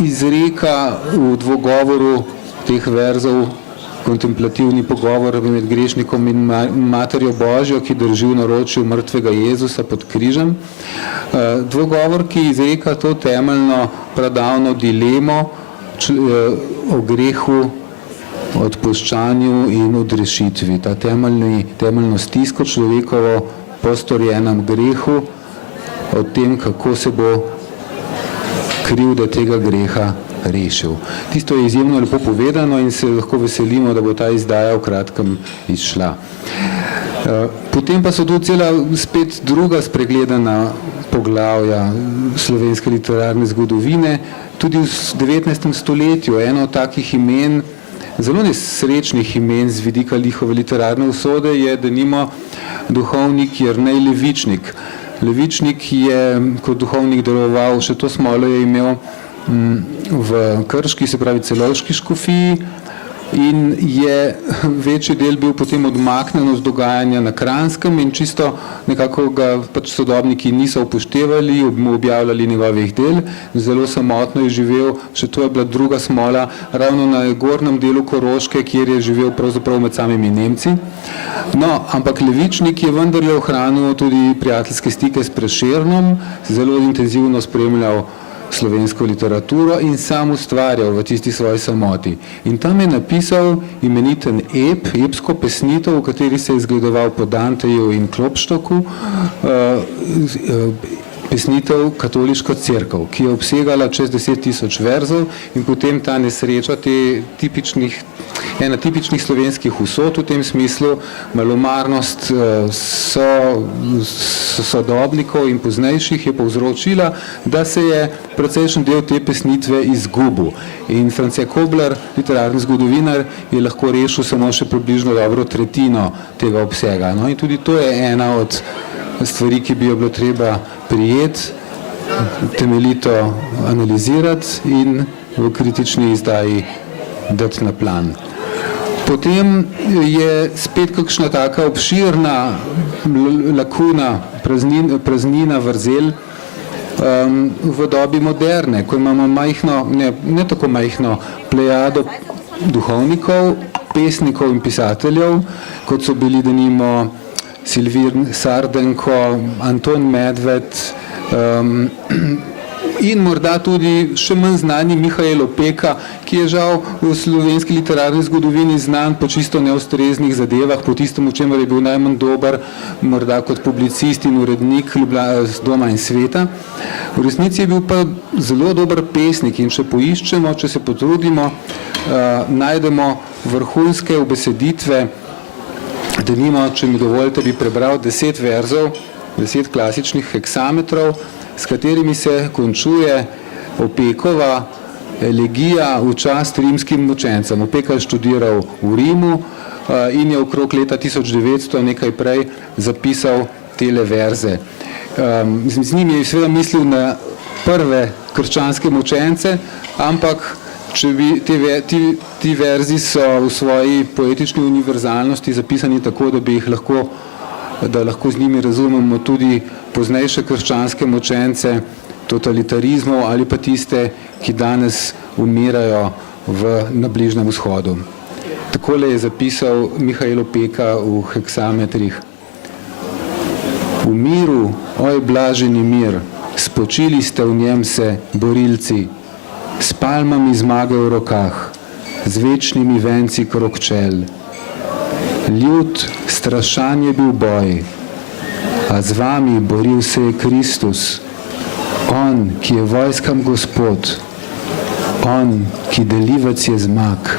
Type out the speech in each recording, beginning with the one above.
izreka v dvogovoru teh verzov kontemplativni pogovor med grešnikom in Materjo Božjo, ki drži v naročju mrtvega Jezusa pod križem. Dvogovor, ki izreka to temeljno pradavno dilemo o grehu, odpuščanju in odrešitvi. Ta temeljno stisko človekovo po storjenem grehu, o tem, kako se bo krivda tega greha rešil. Tisto je izjemno lepo povedano in se lahko veselimo, da bo ta izdaja v kratkem izšla. Potem pa so tu cela spet druga spregledana poglavja slovenske literarne zgodovine. Tudi v 19. stoletju eno od takih imen, zelo nesrečnih imen z vidika njihove literarne usode je denimo duhovnik Jernej Levičnik. Levičnik je kot duhovnik deloval, še to smolo je imel v Krški, se pravi Celovški škofiji, in je večji del bil potem odmaknen od dogajanja na Kranjskem in čisto nekako ga pač sodobniki niso upoštevali, mu objavljali njegovih del, zelo samotno je živel, še to je bila druga smola, ravno na gornjem delu Koroške, kjer je živel pravzaprav med samimi Nemci. No, ampak Levičnik je vendarle ohranil tudi prijateljske stike s Prešernom, zelo intenzivno spremljal slovensko literaturo in sam ustvarjal v tisti svoji samoti. In tam je napisal imeniten epsko pesnitev, v kateri se je zgledoval po Danteju in Klopštoku, pesnitev Katoliška cerkev, ki je obsegala čez 10.000 verzov in potem ta nesreča ena tipičnih slovenskih usod v tem smislu, malomarnost sodobnikov in poznejših je povzročila, da se je precejšen del te pesnitve izgubil. In France Kobler, literarni zgodovinar, je lahko rešil samo še približno dobro tretjino tega obsega. No, in tudi to je ena od stvari, ki bi jo bilo treba prijeti, temeljito analizirati in v kritični izdaji dati na plan. Potem je spet kakšna taka obširna lakuna, praznina, vrzel v dobi moderne, ko imamo majhno, ne tako majhno plejado duhovnikov, pesnikov in pisateljev, kot so bili denimo Silvir Sardenko, Anton Medved in morda tudi še manj znani Mihael Opeka, ki je žal v slovenski literarni zgodovini znan po čisto neustreznih zadevah, po tistem, v čemer je bil najmanj dober, morda kot publicist in urednik z Doma in sveta. V resnici je bil pa zelo dober pesnik in če poiščemo, če se potrudimo, najdemo vrhunske ubeseditve. Denimo, če mi dovolite, bi prebral 10 verzov, 10 klasičnih heksametrov, s katerimi se končuje Opekova elegija v čast rimskim mučencem. Opeka je študiral v Rimu in je okrog leta 1900, nekaj prej, zapisal tele verze. Z njim je seveda mislil na prve krščanske mučence, ampak ti verzi so v svoji poetični univerzalnosti zapisani tako, da lahko z njimi razumemo tudi poznejše krščanske mučence, totalitarizmov ali pa tiste, ki danes umirajo na Bližnjem vzhodu. Takole je zapisal Mihael Opeka v heksametrih. V miru, oj blaženi mir, spočili ste v njem se borilci, s palmami zmage v rokah, z večnimi venci krog čel. Ljud, strašan je bil boj, a z vami boril se je Kristus, on, ki je vojskam Gospod, on, ki delivac je zmag.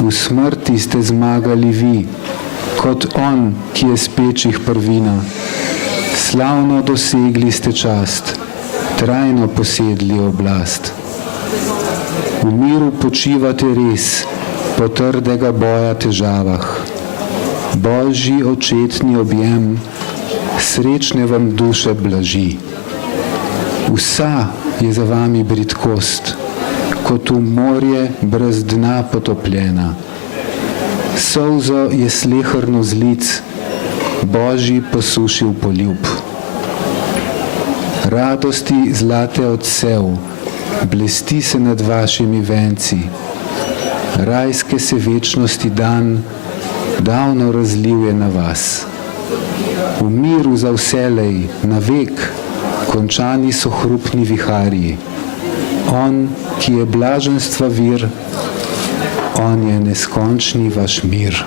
V smrti ste zmagali vi, kot on, ki je spečih prvina. Slavno dosegli ste čast, trajno posedli oblast. V miru počivate res, po trdega boja težavah. Božji očetni objem, srečne vam duše blaži. Vsa je za vami bridkost, kot v morje brez dna potopljena. Solzo je sleherno z lic, Božji posušil poljub. radosti zlate odsev, blesti se nad vašimi venci, rajske se večnosti dan davno razliv je na vas. V miru za vselej, na vek, končani so hrupni viharji. On, ki je blaženstva vir, on je neskončni vaš mir.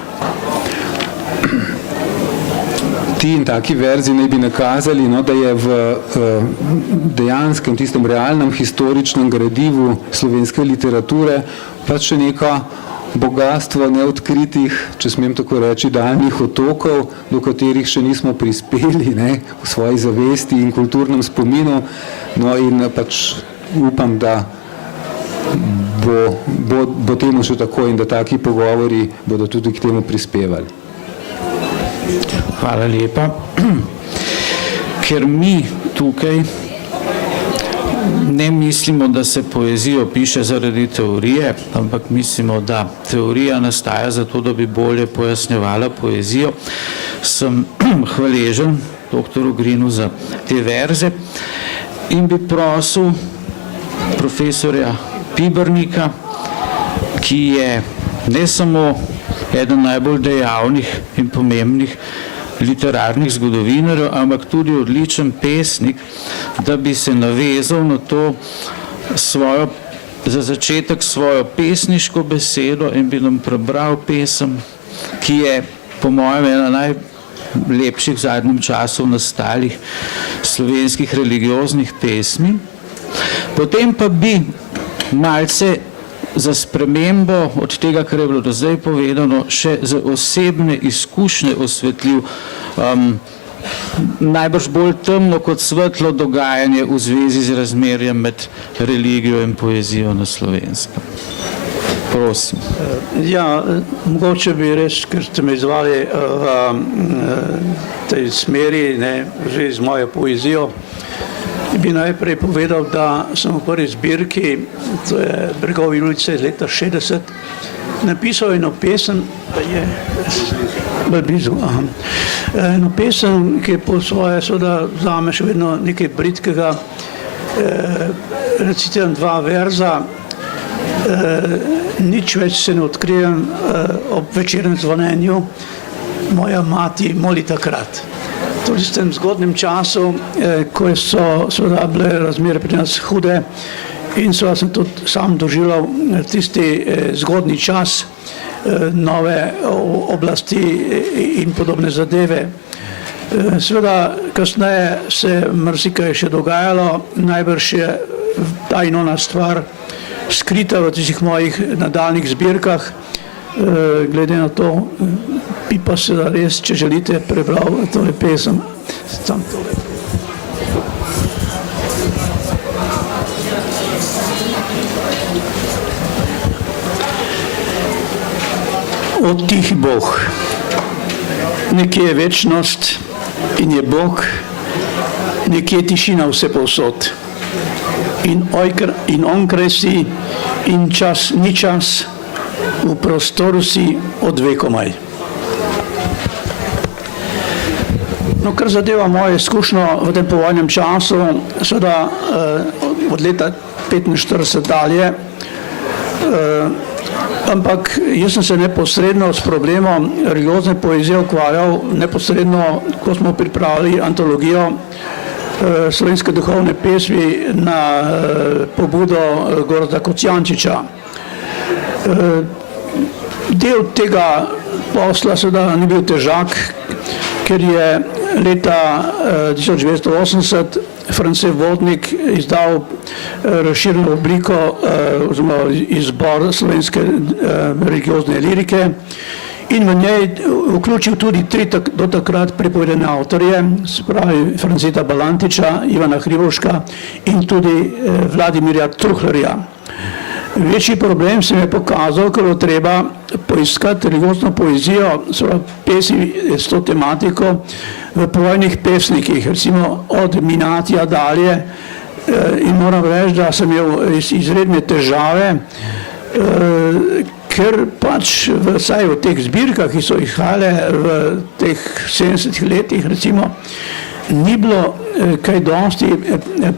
Ti in taki verzi naj bi nakazali, no, da je v dejanskem, tistem realnem historičnem gradivu slovenske literature pač še neka bogatstvo neodkritih, če smem tako reči, daljnih otokov, do katerih še nismo prispeli, ne, v svoji zavesti in kulturnem spominu. No in pač upam, da bo temu še tako in da taki pogovori bodo tudi k temu prispevali. Hvala lepa. Ker mi tukaj ne mislimo, da se poezijo piše zaradi teorije, ampak mislimo, da teorija nastaja zato, da bi bolje pojasnjevala poezijo, sem hvaležen doktoru Grinu za te verze in bi prosil profesorja Pibernika, ki je ne samo eden najbolj dejavnih in pomembnih literarnih zgodovinarjev, ampak tudi odličen pesnik, da bi se navezal na to za začetek svojo pesniško besedo in bi nam prebral pesem, ki je po mojem ena najlepših v zadnjem času nastalih slovenskih religioznih pesmi. Potem pa bi malce za spremembo od tega, kar je bilo do zdaj povedano, še za osebne izkušnje osvetljiv najbrž bolj temno kot svetlo dogajanje v zvezi z razmerjem med religijo in poezijo na Slovenskem. Prosim. Ja, mogoče bi res, ker ste me izvali v tej smeri, že z mojo poezijo, bi najprej povedal, da sem v prvi zbirki, to je Bregovi ulice iz leta 60, napisal eno pesem, eno pesem, ki je po svoje zame še vedno nekaj britkega, recitiram dva verza, nič več se ne odkrijem ob večernem zvonjenju, moja mati moli takrat. Tudi v tem zgodnem času, ko so bile razmere pri nas hude in sem tudi sam doživel tisti zgodni čas nove oblasti in podobne zadeve. Seveda, kasneje se marsikaj še dogajalo, najbrž je ta in ona stvar skrita v tistih mojih nadaljnih zbirkah. Glede na to, bi pa se res, če želite, prebral tole pesem. Sam tole. O tihi Bog, nekje je večnost in je Bog, nekje je tišina vse povsod. In onkraj si in čas ni čas, v prostoru si od vekomaj. No, kar zadeva moje izkušnjo v tem povojnem času, seveda od leta 1945 dalje, ampak jaz sem se neposredno s problemom religiozne poezije ukvarjal neposredno, ko smo pripravili antologijo slovenske duhovne pesmi na pobudo Gorazda Kocijančiča. Del tega posla seveda ni bil težak, ker je leta 1980 France Vodnik izdal razširjeno obliko oziroma izbor slovenske religiozne lirike in v njej vključil tudi tri do takrat prepovedane avtorje, se pravi Franceta Balantiča, Ivana Hribovška in tudi Vladimirja Truhlerja. Večji problem se mi je pokazal, ker je treba poiskati religiozno poezijo, pesmi s to tematiko v povojnih pesnikih, recimo od Minatija dalje, in moram reči, da sem imel izredne težave, ker pač vsaj v teh zbirkah, ki so izhajale v teh 70 letih, recimo, ni bilo kaj dosti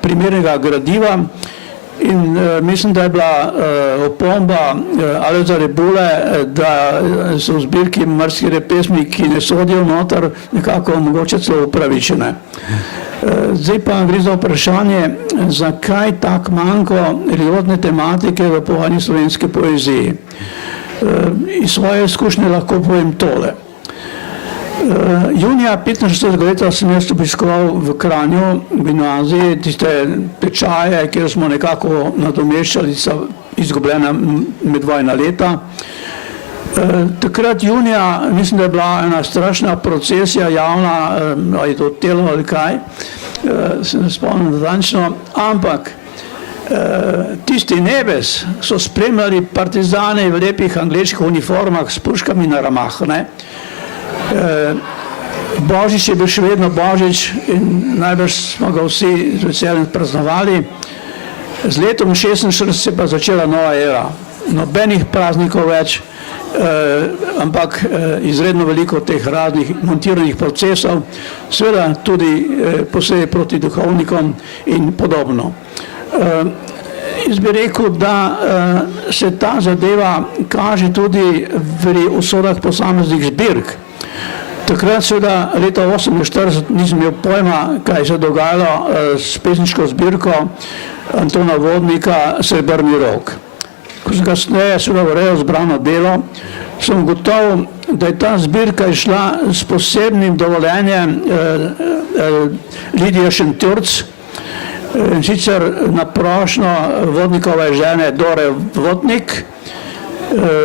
primernega gradiva in mislim, da je bila opomba Alojza Rebule, da so v zbirki marsikere pesmi, ki ne sodijo noter, nekako mogoče celo upravičene. Zdaj pa gre za vprašanje, zakaj tak manjko religiozne tematike v pohanji slovenske poeziji. Iz svoje izkušnje lahko povem tole. Junija 1965 leta sem jaz obiskoval v Kranju, v gimnaziji, tiste tečaje, kjer smo nekako nadomeščali izgubljena medvojna leta. Takrat junija, mislim, da je bila ena strašna procesija javna, ali to telo ali kaj, se ne spomnim natančno, ampak tisti nebes so spremljali partizane v lepih angleških uniformah s puškami na ramah, ne. Božič je bil še vedno Božič in najbrž smo ga vsi z veseljem praznovali. Z letom 1946 se pa začela nova era. Nobenih praznikov več, ampak izredno veliko teh raznih montiranih procesov, seveda tudi posebej proti duhovnikom in podobno. Jaz bi rekel, da se ta zadeva kaže tudi v usodah posameznih zbirk. Takrat seveda leta 1948 nisem imel pojma, kaj se je dogajalo s pesniško zbirko Antona Vodnika Srebrni rog. Ko sem kasneje seveda urejal zbrano delo, sem gotovo, da je ta zbirka išla s posebnim dovoljenjem Lidije Šentjurc, in sicer na prošnjo Vodnikove žene Dore Vodnik.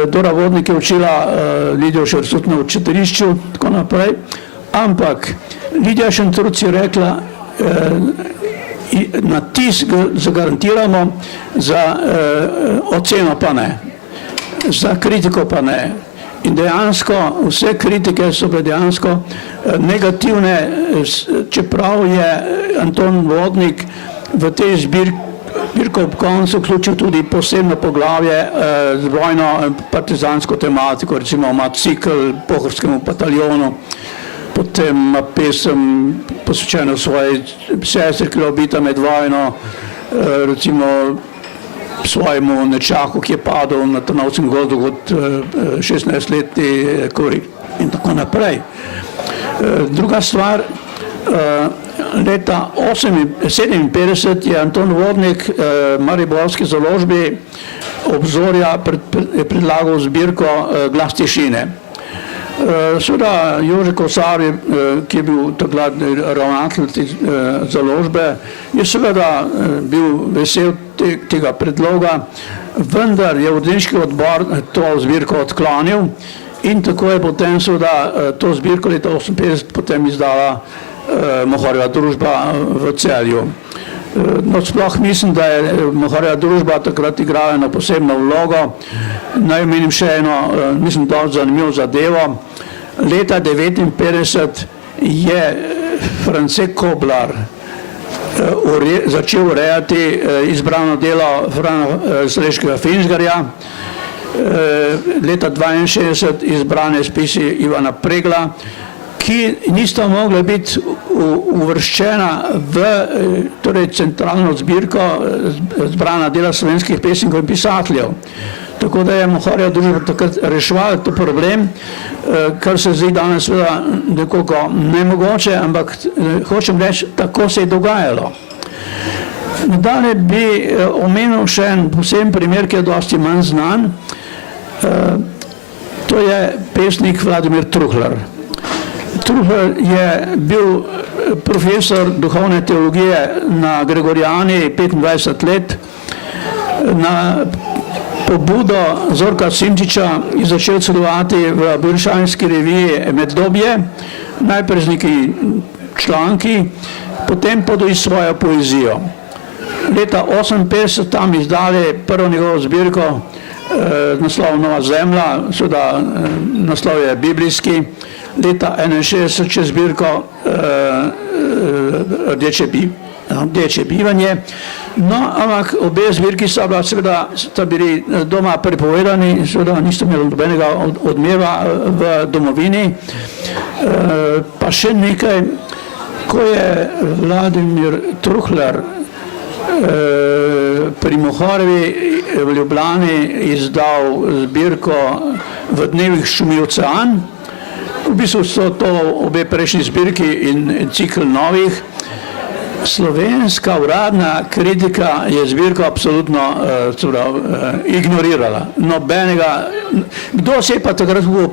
Dora Vodnik je učila Lidijo Šentjurc v učiteljišču, tako naprej, ampak Lidija Šentjurc je rekla, na tisk zagarantiramo, za oceno pa ne, za kritiko pa ne. In dejansko vse kritike so bile dejansko negativne, čeprav je Anton Vodnik v tej zbirko ob koncu vključil tudi posebno poglavje z vojno partizansko tematiko, recimo ima cikl Pohorskemu bataljonu, potem ima pesem posvečeno svoji sestri, ki je ubita med vojno, recimo svojemu nečaku, ki je padel na Trnovskem gozdu kot 16-letni kurik in tako naprej. Druga stvar, leta 1957 je Anton Vodnik mariborski založbi Obzorja predlagal zbirko Glas tišine. Seveda Jože Kosar, ki je bil takrat ravnatelj te založbe, je seveda bil vesel tega predloga, vendar je uredniški odbor to zbirko odklonil in tako je potem seveda to zbirko leta 1958 potem izdala Mohorjeva družba v Celju. No, sploh mislim, da je Mohorjeva družba takrat igrala eno posebno vlogo. Naj omenim še eno, mislim, dosti zanimivo zadevo. Leta 1959 je France Koblar začel urejati izbrano delo Frana Sleškega Finžgarja, leta 1962 izbrane spisi Ivana Pregla, ki nista mogla biti uvrščena v centralno zbirko zbrana dela slovenskih pesnikov in pisateljev. Tako da je Mohorjeva družba takrat reševala to problem, kar se zdi danes seveda nekoliko nemogoče, ampak hočem reči, tako se je dogajalo. Nadalje bi omenil še en poseben primer, ki je dosti manj znan. To je pesnik Vladimir Truhlar. Truhlar je bil profesor duhovne teologije na Gregorijani 25 let. Na pobudo Zorka Simčiča je začel sodelovati v Borišavski reviji Meddobje, najprej z neki članki, potem pa tudi svojo poezijo. Leta 1958 tam izdali prvo njegovo zbirko naslov Nova zemlja, seveda naslov je biblijski, leta 1961 čez zbirko Rdeče bivanje. No, ampak obe zbirki sta bili doma prepovedani, seveda niste imeli nobenega odmeva v domovini. Pa še nekaj, Ko je Vladimir Truhlar pri Mohorjevi v Ljubljani izdal zbirko V dnevih šumi ocean, v bistvu so to obe prejšnji zbirki in cikl novih. Slovenska uradna kritika je zbirko absolutno ignorirala. Nobenega, kdo se je pa takrat mogel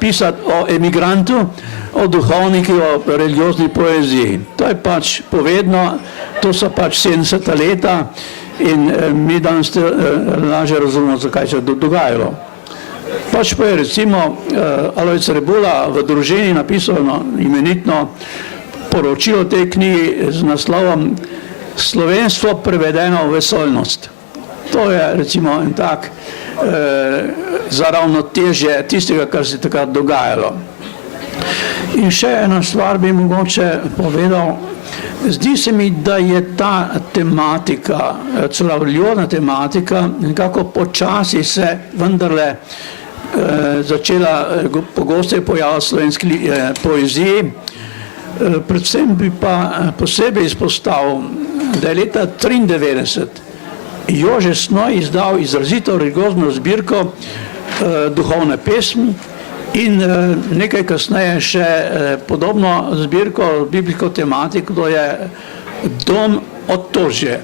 pisati o emigrantu, o duhovniki, o religiozni poeziji. To je pač povedno, to so pač 70. leta in mi danes lažje razumemo, zakaj se je dogajalo. Pač pa je recimo Alojz Rebula v Družini napisal imenitno poročilo tej knjigi z naslovom Slovenstvo prevedeno v vesoljnost. To je recimo en tak za ravnotežje tistega, kar se je takrat dogajalo. In še ena stvar bi mogoče povedal. Zdi se mi, da je ta tematika, religijska tematika, nekako počasi se vendarle začela pogosteje pojavljati v slovenski poeziji. Predvsem bi pa posebej izpostavil, da je leta 1993 Jože Snoj izdal izrazito religiozno zbirko duhovne pesmi in nekaj kasneje še podobno zbirko, biblijsko tematiko, to je Dom Otožje.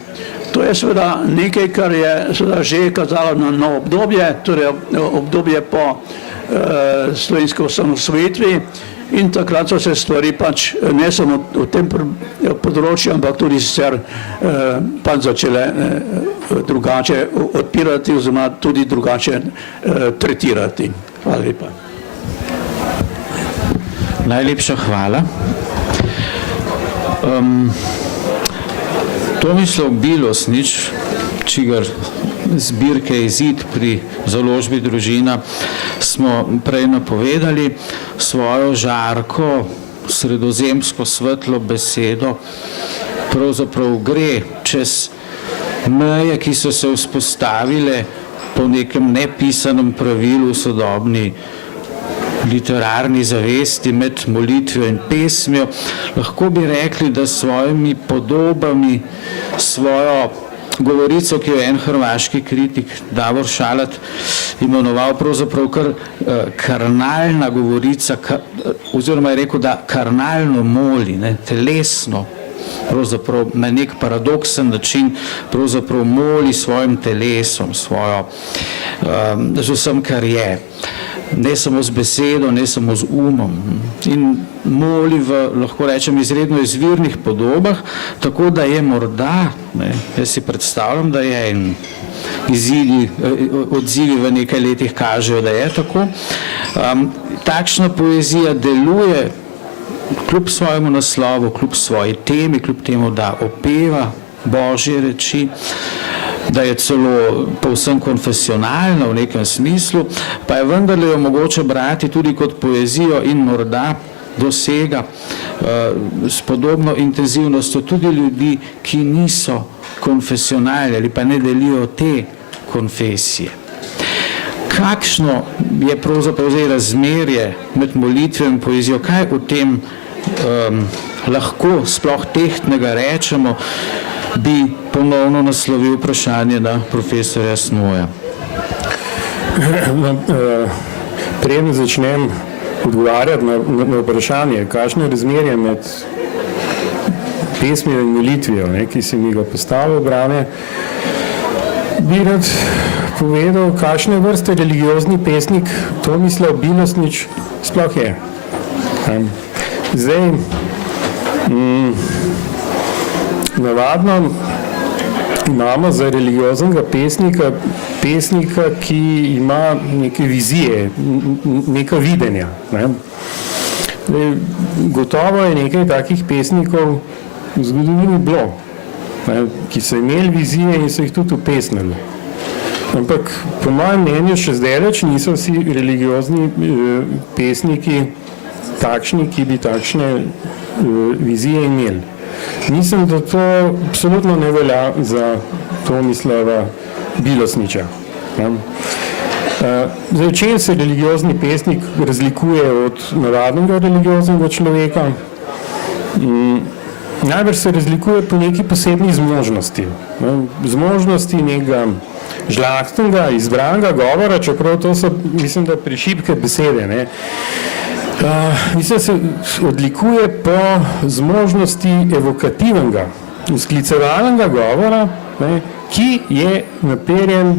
To je seveda nekaj, kar je seveda že kazalo na novo obdobje, torej obdobje po slovenski osamosvojitvi. In takrat so se stvari pač ne samo v tem področju, ampak tudi sicer pač začele drugače odpirati oziroma tudi drugače tretirati. Hvala lepa. Najlepša hvala. Tomislav Bilosnič, čigar zbirke Izid pri založbi Družina smo prej napovedali, svojo žarko, sredozemsko svetlo besedo pravzaprav gre čez meje, ki so se vzpostavile po nekem nepisanem pravilu sodobni literarni zavesti med molitvijo in pesmijo. Lahko bi rekli, da s svojimi podobami, svojo govorico, ki jo je en hrvaški kritik Davor Šalat imenoval pravzaprav kar karnalna govorica, oziroma je rekel, da karnalno moli, telesno, pravzaprav na nek paradoksen način pravzaprav moli svojim telesom, z vsem, kar je. Ne samo z besedo, ne samo z umom. In moli v, lahko rečem, izredno izvirnih podobah, tako da je morda, jaz si predstavljam, da je in odzivi v nekaj letih kažejo, da je tako. Takšna poezija deluje kljub svojemu naslovu, kljub svoji temi, kljub temu, da opeva Božje reči, da je celo povsem konfesionalna v nekem smislu, pa je vendarle jo mogoče brati tudi kot poezijo in morda dosega s podobno intenzivnostjo tudi ljudi, ki niso konfesionalni ali pa ne delijo te konfesije. Kakšno je pravzaprav zdaj razmerje med molitvijo in poezijo? Kaj v tem lahko sploh tehtnega rečemo, bi ponovno naslovil vprašanje na profesorja Snoja. Preden začnem odgovarjati na vprašanje, kakšno je razmerje med pesmijo in molitvijo, ki si mi ga postavil v branje, bi rad povedal, kakšne vrste religiozni pesnik Tomislav Bilosnič sploh je. Zdaj, navadno imamo za religioznega pesnika, ki ima neke vizije, neka videnja. Gotovo je nekaj takih pesnikov v zgodovini bilo, ki so imeli vizije in so jih tudi upesnili. Ampak po mojem mnenju še zdaleč niso vsi religiozni pesniki takšni, ki bi takšne vizije imeli. Mislim, da to absolutno ne velja za Tomislava Bilosniča. Zdaj, v čem se religiozni pesnik razlikuje od navadnega religioznega človeka? najbrž se razlikuje po neki posebni zmožnosti. Zmožnosti nekega žlahtnega, izbranega govora, čeprav to so, mislim, da prešibke besede. Ne. Mislim, da se odlikuje po zmožnosti evokativnega, sklicevalnega govora, ne, ki je naperjen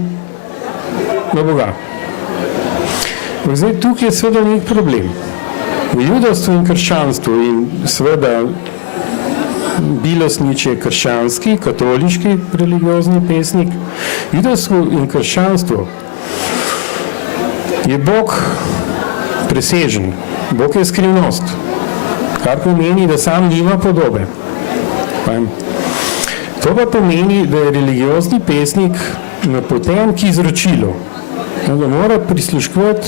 na Boga. Zdaj, tukaj je seveda nek problem. V judovstvu in krščanstvu in seveda Bilosnič je krščanski, katoliški religiozni pesnik. V judovstvu in krščanstvu je Bog presežen. Bog je skrivnost, kar pomeni, da sam nima podobe. To pa pomeni, da je religiozni pesnik napoten k izročilu. Da mora prisluškovati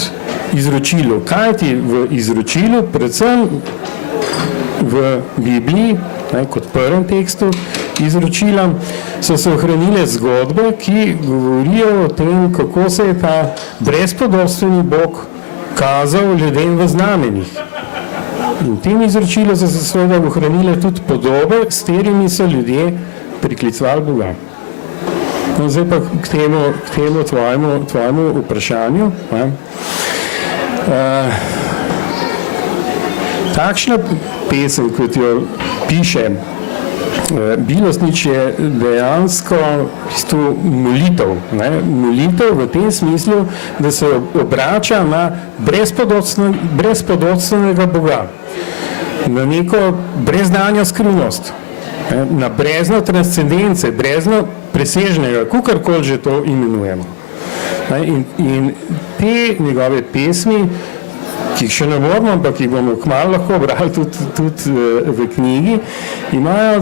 izročilu. Kaj ti v izročilu, predvsem v Bibliji, kot prvem tekstu izročila, so se ohranile zgodbe, ki govorijo o tem, kako se je ta brezpodobstveni Bog kazal ljudem v znamenjih. In v tem izročilu so se seveda ohranile tudi podobe, s katerimi so ljudje priklicovali Boga. No, zdaj pa k temu tvojemu vprašanju. Takšna pesem, kot jo piše Bilosnič, je dejansko molitev. Molitev v tem smislu, da se obrača na brezpodobstvenega Boga, na neko breznanjo skrivnost, na brezno transcendence, brezno presežnega, kakorkoli že to imenujemo. In te njegove pesmi, ki jih še ne moramo, ampak jih bomo kmalu lahko brali tudi v knjigi, imajo